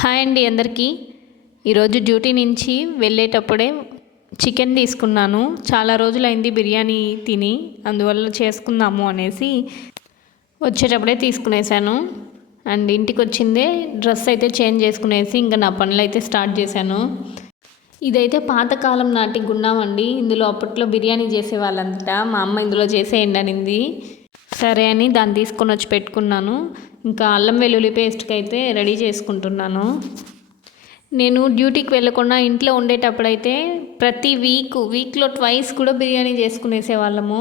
Hi అండి అందరికీ. ఈరోజు డ్యూటీ నుంచి వెళ్ళేటప్పుడే చికెన్ తీసుకున్నాను. చాలా రోజులైంది బిర్యానీ తిని, అందువల్ల చేసుకుందాము అనేసి వచ్చేటప్పుడే తీసుకునేసాను. అండ్ ఇంటికి వచ్చిందే డ్రెస్ అయితే చేంజ్ చేసుకునేసి ఇంకా నా పనులు అయితే స్టార్ట్ చేశాను. ఇదైతే పాతకాలం నాటి గుండం అండి. ఇందులో అప్పట్లో బిర్యానీ చేసేవాళ్ళంతా. మా అమ్మ ఇందులో చేసేయండి అనింది. సరే అని దాన్ని తీసుకొని వచ్చి పెట్టుకున్నాను. ఇంకా అల్లం వెల్లుల్లి పేస్ట్కి అయితే రెడీ చేసుకుంటున్నాను. నేను డ్యూటీకి వెళ్ళకుండా ఇంట్లో ఉండేటప్పుడైతే ప్రతి వీక్లో ట్వైస్ కూడా బిర్యానీ చేసుకునేసేవాళ్ళము.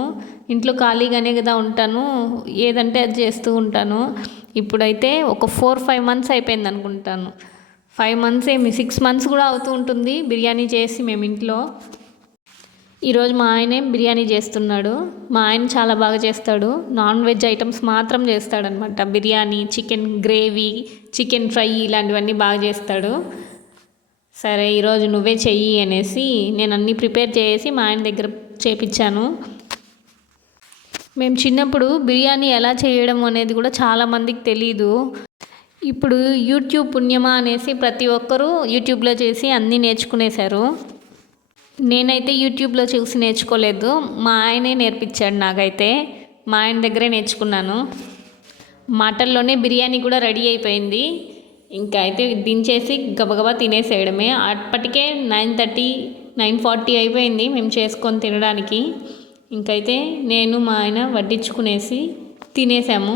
ఇంట్లో ఖాళీగానే కదా ఉంటాను, ఏదంటే అది చేస్తూ ఉంటాను. ఇప్పుడైతే ఒక 4-5 మంత్స్ అయిపోయింది అనుకుంటాను. 5 మంత్స్ 6 మంత్స్ కూడా అవుతూ ఉంటుంది బిర్యానీ చేసి మేము ఇంట్లో. ఈరోజు మా ఆయనే బిర్యానీ చేస్తున్నాడు. మా ఆయన చాలా బాగా చేస్తాడు. నాన్ వెజ్ ఐటమ్స్ మాత్రం చేస్తాడనమాట. Biryani, chicken gravy, chicken fry ఇలాంటివన్నీ బాగా చేస్తాడు. సరే ఈరోజు నువ్వే చెయ్యి అనేసి నేను అన్నీ ప్రిపేర్ చేసి మా ఆయన దగ్గర చేపించాను. మేము చిన్నప్పుడు బిర్యానీ ఎలా చేయడం అనేది కూడా చాలామందికి తెలీదు. ఇప్పుడు యూట్యూబ్ పుణ్యమా అనేసి ప్రతి ఒక్కరూ యూట్యూబ్లో చేసి అన్నీ నేర్చుకునేశారు. నేనైతే యూట్యూబ్లో చూసి నేర్చుకోలేదు, మా ఆయనే నేర్పించాడు నాకైతే. మా ఆయన దగ్గరే నేర్చుకున్నాను. మాటల్లోనే బిర్యానీ కూడా రెడీ అయిపోయింది. ఇంకా అయితే దించేసి గబగబా తినేసేయడమే. అప్పటికే 9:30, 9:40 అయిపోయింది మేము చేసుకొని తినడానికి. ఇంకైతే నేను మా ఆయన వడ్డించుకునేసి తినేసాము.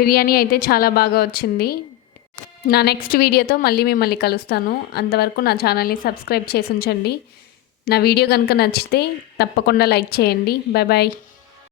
బిర్యానీ అయితే చాలా బాగా వచ్చింది. నా నెక్స్ట్ వీడియోతో మళ్ళీ మిమ్మల్ని కలుస్తాను. అంతవరకు నా ఛానల్ని సబ్స్క్రైబ్ చేసి ఉంచండి. నా వీడియో కనుక నచ్చితే తప్పకుండా లైక్ చేయండి. Bye bye.